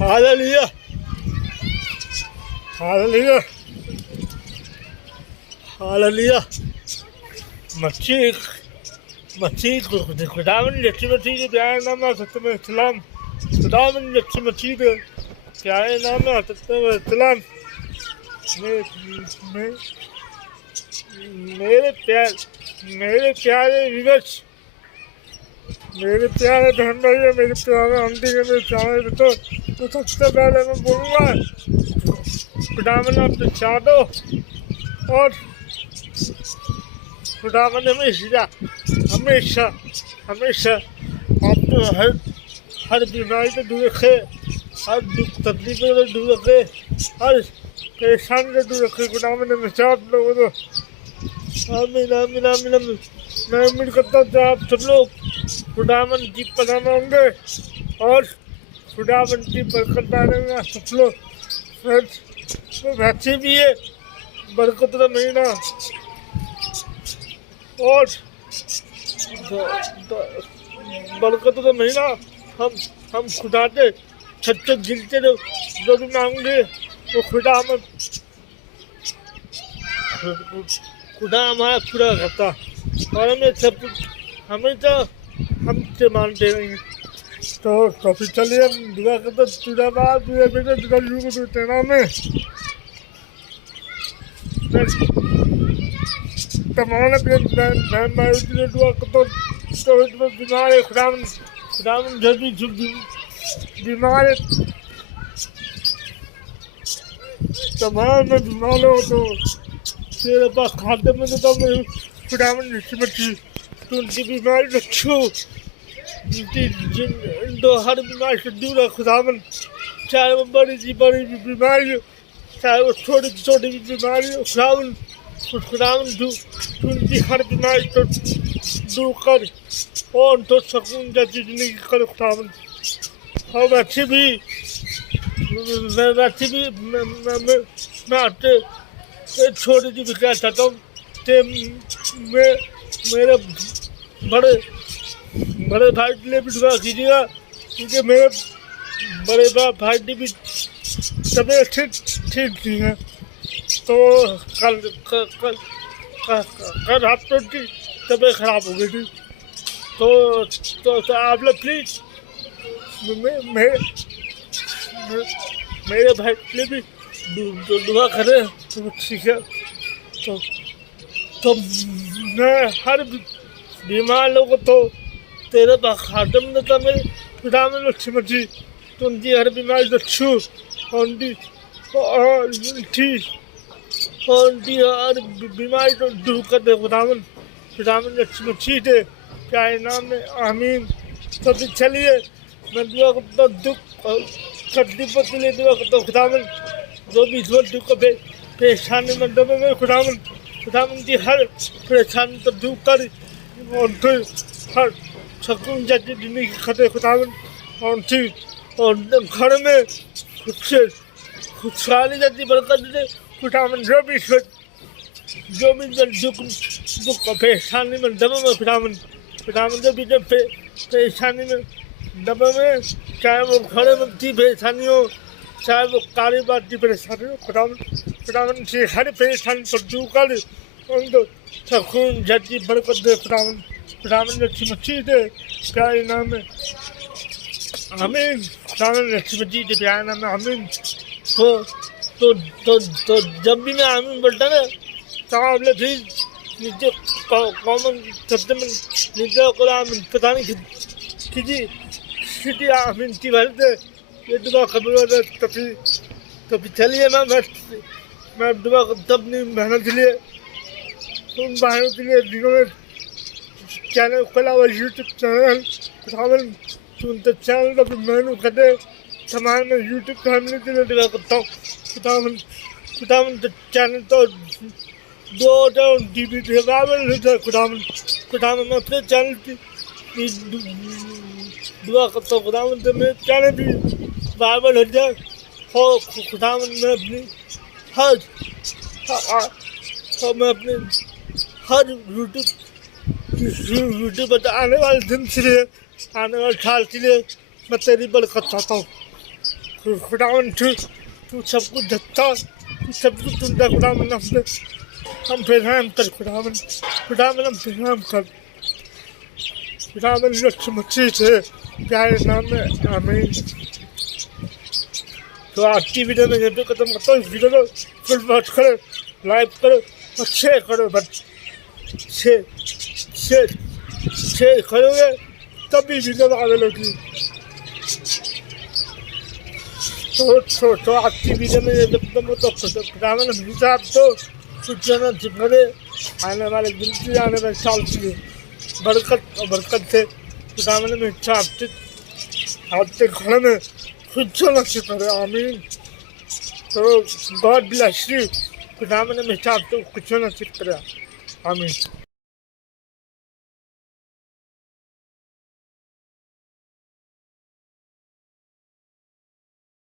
Hallelujah hallelujah hallelujah मसीह मसीह खुदावन यीशु मसीह के प्यारे नाम में सत्य में सलाम खुदावन यीशु मसीह के प्यारे नाम में सत्य में सलाम मेरे प्यारे विवश मेरे प्यारे बहन भाई मेरे प्यारे आंटी के मेरे प्यारे तो सबसे पहले मैं बोलूँगा खुदावन आपसे चाहतो और खुदावन हमेशा हमेशा हमेशा आपको हर बीमारी से दूर रखे, हर दुख तकलीफ से दूर रखे, हर परेशानी से दूर रखे। खुदावन हमेशा आप लोगों को आमीन आमीन आमीन आमीन। मैं उम्मीद करता हूँ आप सब लोग खुदावन की पनाह में होंगे और खुदावन की बरकत डालेंगे सब लोग। वैसे भी है बरकत का महीना और बरकत का महीना हम खुदा से सच्चे दिल से जो भी मांगेंगे वो खुदा हमारा पूरा करता और हमें सब हमेशा हमसे मानते रहेंगे। तो फिर चलिए हम दुआ करते तुझा बात तुझे बेटे तुझा यू को तेरा में तमाम बहन भाई तुझे दुआ करता तो इसमें बीमार है खुदावन जल्दी बीमार है तमाम में बीमार हो तो तेरे पास खाते में तो मैं खुदावन यीशु मसीह तो उनकी बीमारी रखो जो हर बीमारी से दूर है खुदावन, चाहे वो बड़ी बीमारी हो चाहे वो छोटी छोटी बीमारी हो खुदावन उनकी हर बीमारी तो दूर कर और तो सकून जैसी जिंदगी कर खुदावन। और वैसे भी मैं आपसे छोटी सी विचार चाहता हूँ कि मेरे बड़े भाई के लिए भी दुआ कीजिएगा क्योंकि मेरे बड़े भाई की भी तबीयत ठीक नहीं है। तो कल रात को उनकी तबीयत खराब हो गई थी। तो आप लोग प्लीज़ मेरे भाई के लिए भी दुआ करें तो ठीक है। तो मैं हर बीमार लोगों को तो तेरे पास खातम देता मेरे खुदावन यीशु मसीह तो उनकी हर बीमारी से छू और उनकी हर बीमारी को दूर कर दे खुदावन यीशु मसीह के प्यारे नाम में आमीन। तो चलिए मैं दुआ करता हूँ दुख तकलीफों के लिए दुआ करता हूँ खुदावन जो भी दुख परेशानी में दबे में खुदावन की हर परेशानी को दूर कर और फिर हर सकून जैसी जिंदगी खते खुदावन और ठीक और घर में खुशहाली जैसी बरकत दे खुदावन जो भी दुख परेशानी में दबे में खुदावन जो भी परेशानी में दबे में चाहे वो घर में की परेशानी हो चाहे वो कारोबार की परेशानी हो खुदावन से हर परेशानी को दूर कर उनको सकून जैसी बरकत दे खुदावन यीशु मसीह के प्यारे नाम में आमीन। खुदावन यीशु मसीह के प्यारे नाम में आमीन। तो जब भी मैं आमीन बोलता ना तो आप लोग फिर नीचे कॉमन शब्द में नीचे को आमीन पता नहीं किसी आमीन की वजह से ये दुआ कबूल हो जाए। तो फिर चलिए मैं दुआ तब नहीं बहनों के लिए उन बहनों के लिए जिन्होंने चैनल खोला हुआ यूट्यूब चैनल खुदावन सुनते चैनल का भी मेनू करते तमाम में यूट्यूब फैमिली के लिए दुआ करता हूँ खुदावन चैनल तो 2000 TV खुदावन मैं अपने चैनल की दुआ करता हूँ खुदावन तो मेरे चैनल भी वायरल हो जाए और खुदावन में अपनी हर यूट्यूब पर आने वाले दिन से आने वाले साल के लिए मैं तेरी बरकत चाहता हूँ। खुदावन तू सब कुछ देखता, तू सब कुछ सुनता खुदावन। हम पे रहम कर खुदावन, खुदावन हम पे रहम कर खुदावन। यीशु मसीह से प्यारे नाम में आमीन। तो आज की वीडियो में ये भी खत्म करता हूँ। इस वीडियो को फुल वॉच करो, लाइक करो और शेयर करो। बस शेयर करोगे तभी वीडियो वायरल होगी। तो आज की वीडियो में ये भी खत्म होता है। खुदावन हमेशा आपको कुछ जाना जिम्मे आने वाले दिन की, आने वाले साल के लिए बरकत से खुदावन में आपके घर में खुद नसीब करे। आमीन। तो गॉड ब्लेस यू। खुदावन में आपको कुछ नसीब करे। आमीन।